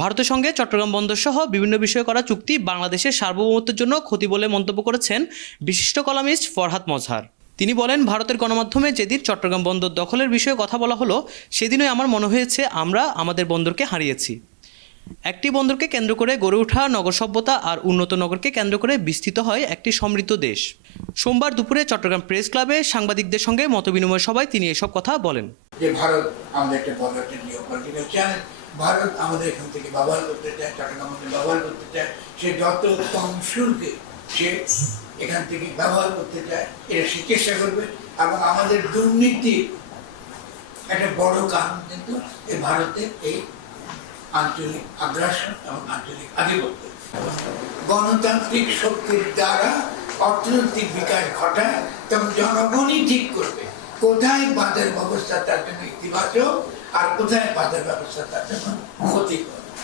ভারতের সঙ্গে চট্টগ্রাম বন্দর সহ বিভিন্ন বিষয়ে করা চুক্তি বাংলাদেশের সার্বভৌমত্বের জন্য ক্ষতি বলে মন্তব্য করেছেন বিশিষ্ট কলামিস্ট ফরহাদ মজহার। তিনি বলেন, ভারতের গণমাধ্যমে যেদিন চট্টগ্রাম বন্দর দখলের বিষয়ে কথা বলা হলো, সেদিনই আমার মনে হয়েছে আমরা আমাদের বন্দরকে হারিয়েছি। একটি বন্দরকে কেন্দ্র করে গড়ে ওঠা নগর সভ্যতা আর উন্নত নগরকে কেন্দ্র করে বিস্তৃত হয় একটি সমৃদ্ধ দেশ। সোমবার দুপুরে চট্টগ্রাম প্রেস ক্লাবে সাংবাদিকদের সঙ্গে মতবিনিময় সভায় তিনি এসব কথা বলেন। যে ভারত আমাদের একটা বড় একটা জিওপলিটিক্যাল চ্যালেঞ্জ, ভারত আমাদের এখান থেকে ব্যবহার করতে চায়, চট্টগ্রাম ব্যবহার করতে চায়, সে যত কম শুল্কে সে এখান থেকে ব্যবহার করতে চায়, এটা সে চেষ্টা করবে। এবং আমাদের দুর্নীতির একটা বড় কারণ কিন্তু এই ভারতের এই আঞ্চলিক আগ্রাসন এবং আঞ্চলিক আধিপত্য। গণতান্ত্রিক শক্তির দ্বারা অর্থনৈতিক বিকাশ ঘটায়, তখন জনগণই ঠিক করবে কোথায় বাজার ব্যবস্থা তার জন্য ইতিবাচক আর কোথায় বাজার ব্যবস্থা তার জন্য ক্ষতিকর।